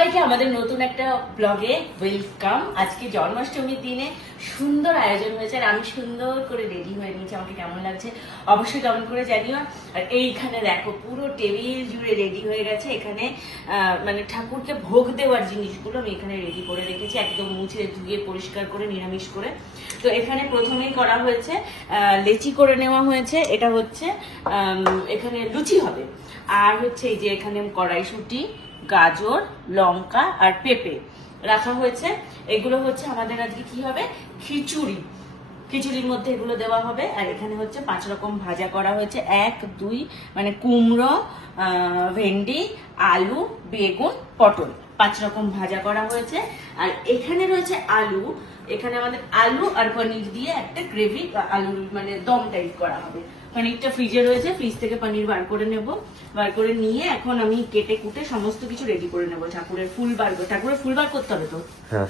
সবাইকে আমাদের নতুন একটা ব্লগে ওয়েলকাম। আজকে জন্মাষ্টমীর দিনে সুন্দর আয়োজন হয়েছে আর আমি সুন্দর করে রেডি হয়ে নিয়েছি। আমাকে কেমন লাগছে অবশ্যই কমেন্ট করে জানিও। আর এইখানে দেখো পুরো টেবিল জুড়ে রেডি হয়ে গেছে। এখানে মানে ঠাকুরকে ভোগ দেওয়ার জিনিসগুলো আমি এখানে রেডি করে রেখেছি, একদম মুছে ধুয়ে পরিষ্কার করে নিরামিষ করে। তো এখানে প্রথমেই করা হয়েছে লেচি করে নেওয়া হয়েছে। এটা হচ্ছে এখানে লুচি হবে। আর হচ্ছে এই যে এখানে কড়াইশুঁটি, গাজর, লঙ্কা আর পেঁপে রাখা হয়েছে। এগুলো হচ্ছে আমাদের আজকে কি হবে, খিচুড়ি। খিচুড়ির মধ্যে এগুলো দেওয়া হবে। আর এখানে হচ্ছে 5 রকম ভাজা করা হয়েছে, 1, 2 মানে কুমড়ো, ভেন্ডি, আলু, বেগুন, পটল, 5 রকম ভাজা করা হয়েছে। আর এখানে রয়েছে আলু। এখানে আমাদের আলু আর পনির দিয়ে একটা গ্রেভি, আলুর মানে দম টাইপ করা হবে। পনিরটা ফ্রিজে রয়েছে, ফ্রিজ থেকে পনির বার করে নেব। বার করে নিয়ে এখন আমি কেটে কুটে সমস্ত কিছু রেডি করে নেব। ঠাকুরের ফুল বার করতে হবে তো। হ্যাঁ,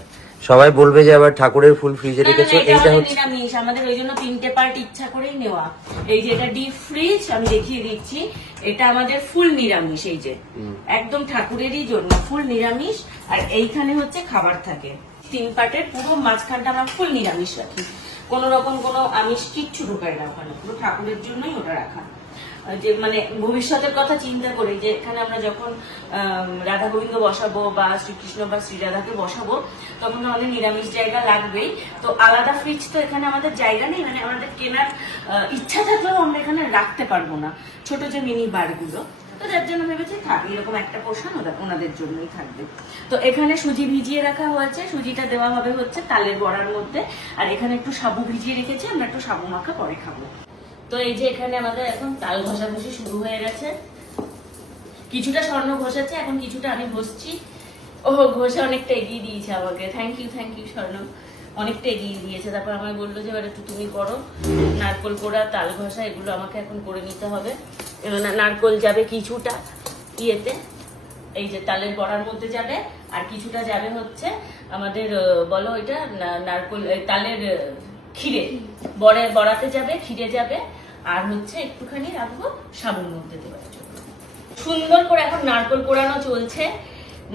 সবাই বলবে যে আবার ঠাকুরের ফুল ফ্রিজে রেখেছো। এইটা হচ্ছে নিরামিষ, আমাদের ওই জন্য 3টে পার্ট ইচ্ছা করেই নেওয়া। এই যে এটা ডিপ ফ্রিজ, আমি দেখিয়ে দিচ্ছি। এটা আমাদের ফুল নিরামিষ, এই যে একদম ঠাকুরেরই জন্য ফুল নিরামিষ। আর এইখানে হচ্ছে খাবার থাকে 3 পার্টের, পুরো মাঝখানটা আমরা ফুল নিরামিষ রাখি। কোন রকম কোনো আমিষ কিচ্ছু ঢোকায় না ওখানে, পুরো ঠাকুরের জন্যই ওটা রাখা। যে মানে ভবিষ্যতের কথা চিন্তা করি যে এখানে আমরা যখন রাধা গোবিন্দ বসাবো বা শ্রীকৃষ্ণ বা শ্রীরাধাকে বসাবো, তখন আমাদের নিরামিষ জায়গা লাগবেই। তো আলাদা ফ্রিজ তো এখানে আমাদের জায়গা নেই, মানে আমাদের কেনার ইচ্ছা থাকলেও আমরা এখানে রাখতে পারবো না, ছোট যে মিনি বারগুলো। তো যার জন্য ভেবেছি থাক এরকম একটা পোর্শন ওনাদের জন্যই থাকবে। তো এখানে সুজি ভিজিয়ে রাখা হয়েছে, সুজিটা দেওয়া হবে হচ্ছে তালের বড়ার মধ্যে। আর এখানে একটু সাবু ভিজিয়ে রেখেছি, আমরা একটু সাবু মাখা পরে খাবো। তো এই যে এখানে আমাদের এখন তাল ঘষাঘষি শুরু হয়ে গেছে। কিছুটা স্বর্ণ ঘষাচ্ছে, এখন কিছুটা আমি ঘষছি। ও ঘষে অনেকটা এগিয়ে দিয়েছে আমাকে, থ্যাংক ইউ স্বর্ণ, অনেকটা এগিয়ে দিয়েছে। তারপর আমায় বললো যে এবার একটু তুমি করো, নারকোল কোড়া, তাল ঘষা এগুলো আমাকে এখন করে নিতে হবে। নারকোল যাবে কিছুটা ইয়েতে, এই যে তালের বড়ার মধ্যে যাবে, আর কিছুটা যাবে হচ্ছে আমাদের বলো এটা নারকোল তালের ক্ষীরে, বড়াতে যাবে, ক্ষীরে যাবে। আর হচ্ছে একটুখানি রাখবো সাবুর মধ্যে দেওয়ার জন্য। সুন্দর করে এখন নারকোল কোড়ানো চলছে।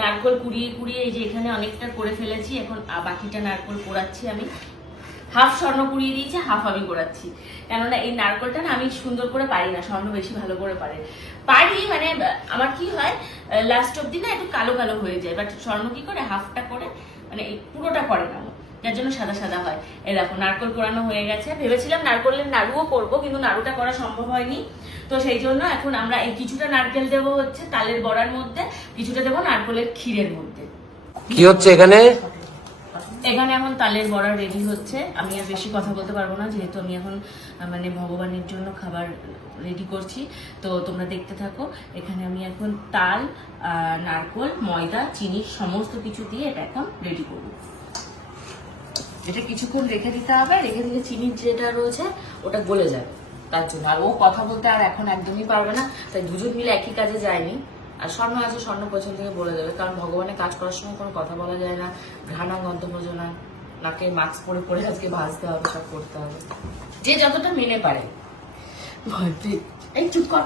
নারকোল কুড়িয়ে এই যে এখানে অনেকটা করে ফেলেছি, এখন বাকিটা নারকোল কোড়াচ্ছি আমি। হাফ স্বর্ণ কুড়িয়ে দিয়েছি, হাফ আমি কোড়াচ্ছি। কেননা এই নারকোলটা না আমি সুন্দর করে পারি না, স্বর্ণ বেশি ভালো করে পারি মানে আমার কি হয় লাস্ট অব্দি না একটু কালো কালো হয়ে যায়, বাট স্বর্ণ কি করে হাফটা করে মানে পুরোটা করে না, যার জন্য সাদা সাদা হয়। এই দেখো নারকোল কোড়ানো হয়ে গেছে। ভেবেছিলাম নারকোলের নাড়ুও করবো, কিন্তু নাড়ুটা করা সম্ভব হয়নি। তো সেই জন্য এখন আমরা এই কিছুটা নারকেল দেবো হচ্ছে তালের বড়ার মধ্যে, কিছুটা দেবো নারকোলের ক্ষীরের মধ্যে। কি হচ্ছে এখানে? এখানে এখন তালের বড়া রেডি হচ্ছে। আমি আর বেশি কথা বলতে পারবো না, যেহেতু আমি এখন মানে ভগবানের জন্য খাবার রেডি করছি। তো তোমরা দেখতে থাকো। এখানে আমি এখন তাল, নারকোল, ময়দা, চিনি সমস্ত কিছু দিয়ে এটা এখন রেডি করবো। এটা কিছুক্ষণ রেখে দিতে হবে, রেখে দিলে চিনির যেটা রয়েছে ওটা গলে যাবে, তার জন্য। আর ও কথা বলতে আর এখন একদমই পারবে না, তাই দুজন মিলে একই কাজে যায়নি। আর স্বর্ণ আছে, স্বর্ণ পছন্দ থেকে বলে দেবে, কারণ ভগবানের কাজ করার সময় কোনো কথা বলা যায় না, ঘ্রাণা গন্ধভোজ না, নাকে মাস্ক পরে পরে আজকে ভাজতে হবে, সব করতে হবে, যে যতটা মেনে পারে। এই চুপ কর।